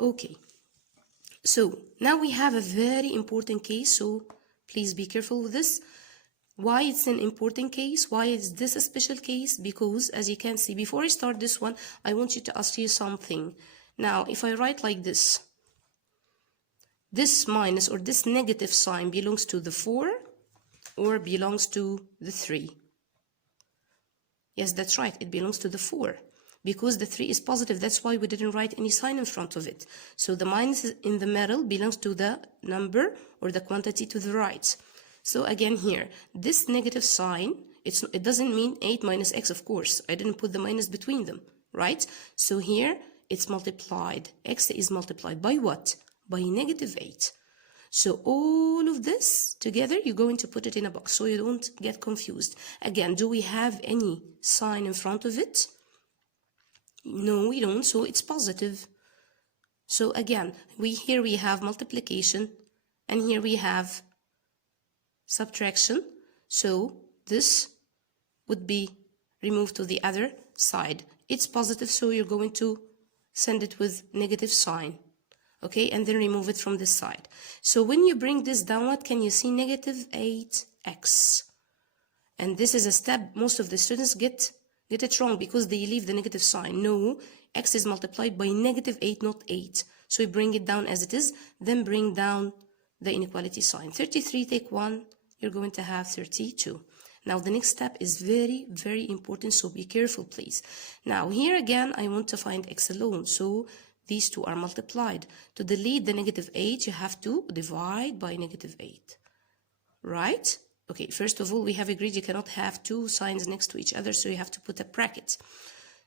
Okay, so now we have a very important case, so please be careful with this. Why it's an important case? Why is this a special case? Because as you can see, before I start this one, I want you to ask you something. Now, if I write like this minus or this negative sign belongs to the 4 or belongs to the 3? Yes, that's right, it belongs to the 4. Because the 3 is positive, that's why we didn't write any sign in front of it. So the minus in the middle belongs to the number or the quantity to the right. So again here, this negative sign, it doesn't mean 8 minus x, of course. I didn't put the minus between them, right? So here, it's multiplied. X is multiplied by what? By negative 8. So all of this together, you're going to put it in a box so you don't get confused. Again, do we have any sign in front of it? No, we don't, so it's positive. So again, here we have multiplication, and here we have subtraction. So this would be removed to the other side. It's positive, so you're going to send it with negative sign. Okay, and then remove it from this side. So when you bring this down, what can you see? Negative 8x. And this is a step most of the students get it wrong because they leave the negative sign. No, x is multiplied by negative 8, not 8. So you bring it down as it is, then bring down the inequality sign. 33, take 1, you're going to have 32. Now the next step is very, very important, so be careful, please. Now here again, I want to find x alone, so these two are multiplied. To delete the negative 8, you have to divide by negative 8, right? Okay, first of all, we have agreed you cannot have two signs next to each other, so you have to put a bracket.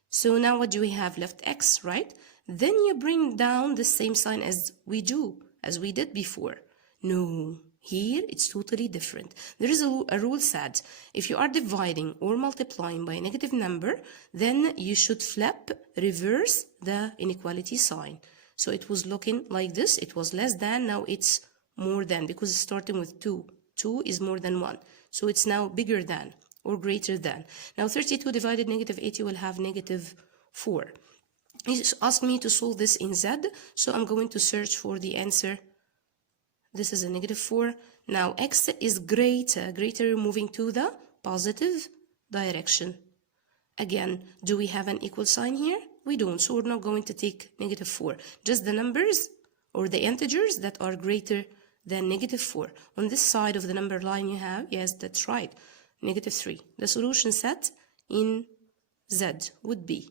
So now what do we have left? X, right? Then you bring down the same sign as we did before. No, here it's totally different. There is a rule said, if you are dividing or multiplying by a negative number, then you should reverse the inequality sign. So it was looking like this, it was less than, now it's more than, because it's starting with 2. 2 is more than 1, so it's now bigger than or greater than. Now 32 divided negative 8, you will have negative 4. He asked me to solve this in Z, so I'm going to search for the answer. This is a negative 4. Now x is greater, you're moving to the positive direction. Again, do we have an equal sign here? We don't, so we're not going to take negative 4. Just the numbers or the integers that are greater than negative 4. On this side of the number line you have, yes, that's right, negative 3. The solution set in Z would be,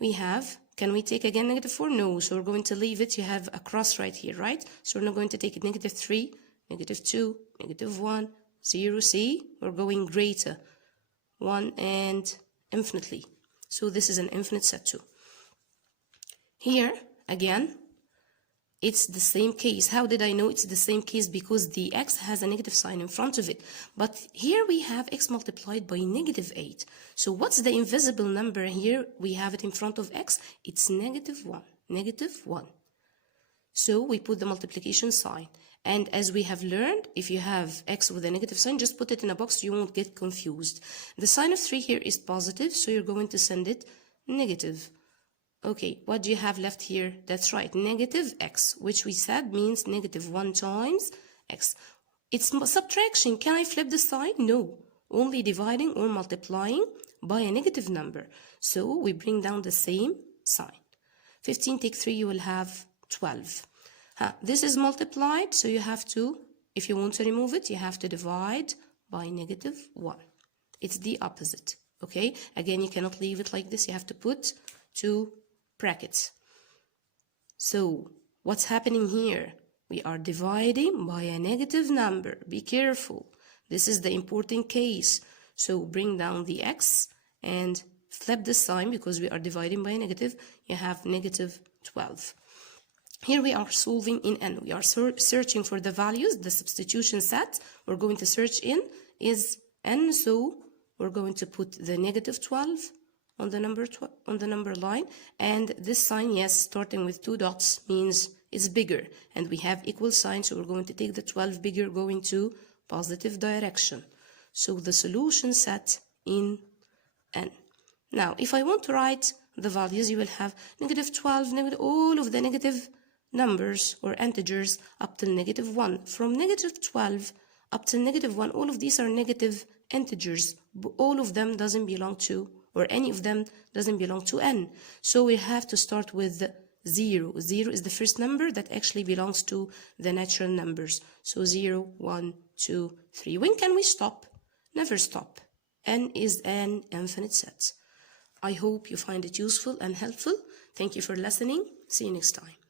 we have, can we take again negative 4? No, so we're going to leave it. You have a cross right here, right? So we're not going to take it. Negative 3, negative 2, negative 1, 0, see? We're going greater, 1 and infinitely. So this is an infinite set too. Here, again, it's the same case. How did I know it's the same case? Because the x has a negative sign in front of it. But here we have x multiplied by negative 8. So what's the invisible number here? We have it in front of x. It's negative 1. Negative 1. So we put the multiplication sign. And as we have learned, if you have x with a negative sign, just put it in a box so you won't get confused. The sign of 3 here is positive, so you're going to send it negative. Okay, what do you have left here? That's right, negative x, which we said means negative 1 times x. It's subtraction. Can I flip the sign? No, only dividing or multiplying by a negative number. So we bring down the same sign. 15 take 3, you will have 12. This is multiplied, so you have to, if you want to remove it, you have to divide by negative 1. It's the opposite, okay? Again, you cannot leave it like this. You have to put 2 brackets. So what's happening here? We are dividing by a negative number. Be careful. This is the important case. So bring down the x and flip the sign because we are dividing by a negative. You have negative 12. Here we are solving in n. We are searching for the values. The substitution set we're going to search in is n. So we're going to put the negative 12 on the number line, and this sign, yes, starting with 2 dots means it's bigger, and we have equal signs, so we're going to take the 12 bigger going to positive direction. So the solution set in n. Now if I want to write the values, you will have negative 12, all of the negative numbers or integers up till negative 1. From negative 12 up till negative 1, all of these are negative integers. All of them doesn't belong to, or any of them doesn't belong to n. So we have to start with 0. 0 is the first number that actually belongs to the natural numbers. So 0, 1, 2, 3. When can we stop? Never stop. N is an infinite set. I hope you find it useful and helpful. Thank you for listening. See you next time.